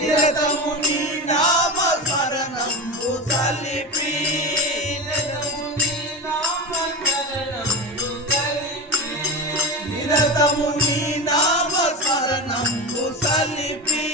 నిరతము నీ నామ స్మరణంబు సలిపి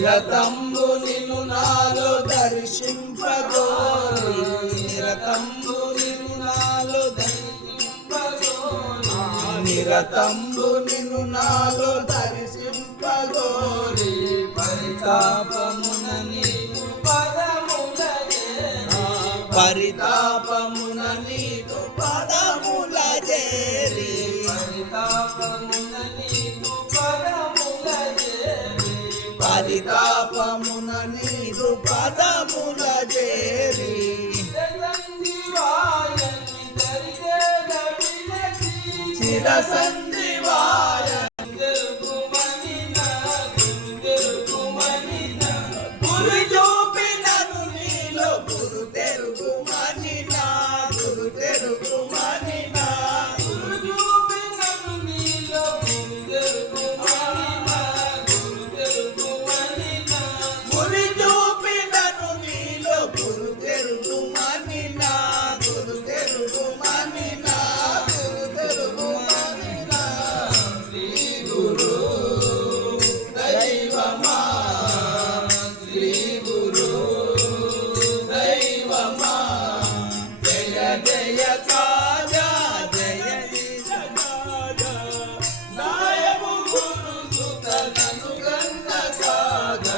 నిరతంబు నిన్ను నాలో దర్శింపగోరి నిరతంబు నిన్ను నాలో నిరతంబు నిన్ను నాలో దర్శింపగోరి పరితాపమున నీకు పదముల పరితాపమున నీకు పదముల చేరి పరితాపమున నీకు పదముల చేరి పరితాపమున నీరు పదముల చేరి చిరసంధివాయ గురు చూపినను నీలో గురు తెరుగు మనినా గురు తెరుగు మనినా గురు చూపినను నీలో గురు తెరుగు మనినా గురు తెరుగు మనినా గురు చూపినను నీలో గురు తెరుగు మనినా గురు తెరుగు మనినా గురు తెరుగు మనినా శ్రీ గురు దైవమా శ్రీ గురు దైవమా జయ జయ కాజా జయ జయ కాజా నాయము గురు సుతనను గన్న కాజా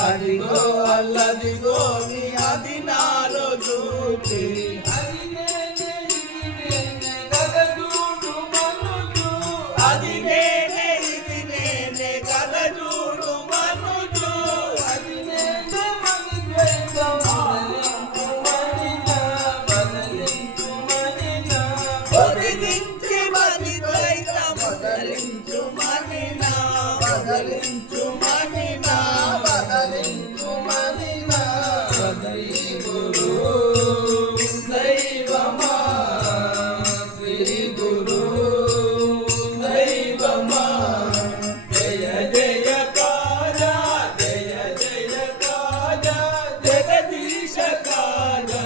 అదిగో అల్లదిగో నీ అది నాలో చూపి అది నేనే ఇది నేనే కథ చూడు మనుజు అది నేనే ఒదిగించి మని ద్వైత బదలించు మనినా బదలించు మనినా బదలించు మనినా శ్రీ గురు దైవమా శ్రీ గురు దైవమా జయ జయ కాజా జయ జయ కాజా జగదీశ కాజా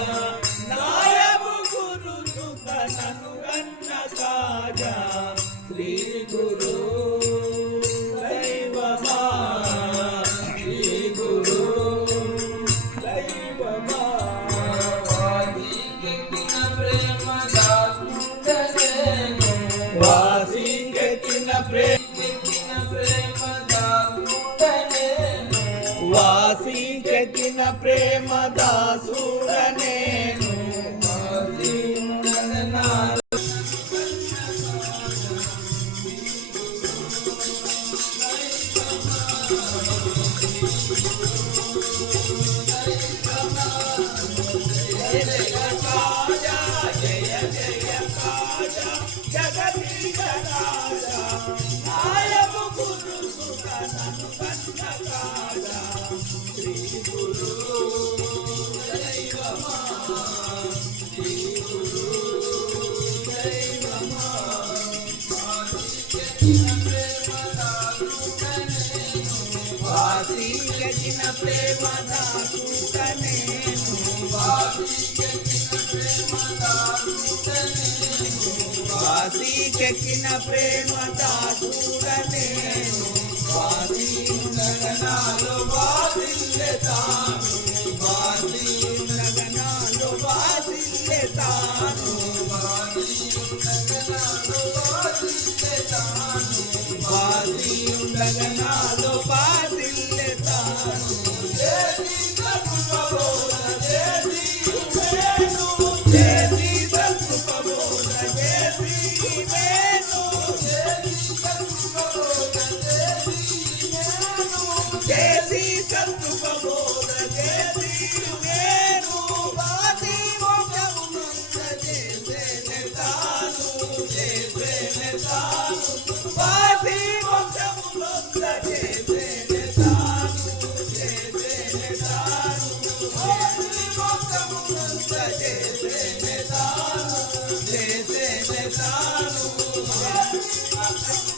నాయము గురు సుతనను గన్న కాజా శ్రీ గురు దైవమా శ్రీ గురు దైవమా వాసికెక్కిన ప్రేమ దాసుడనేను జగదీశ రాజా నాయము గురు సుతనను గన్న కాజా శ్రీ గురు దైవమా శ్రీ గురు దైవమా వాసికెక్కిన ప్రేమ దాసుట నేను వాసికెక్కిన ప్రేమ దాసుట నేను వాసి ఉండగనాలో వాసిల్లెతాను వాసి ఉండగనాలో వాసిల్లెతాను వాసి ఉండగనాలో వాసిల్లెతాను Thank you.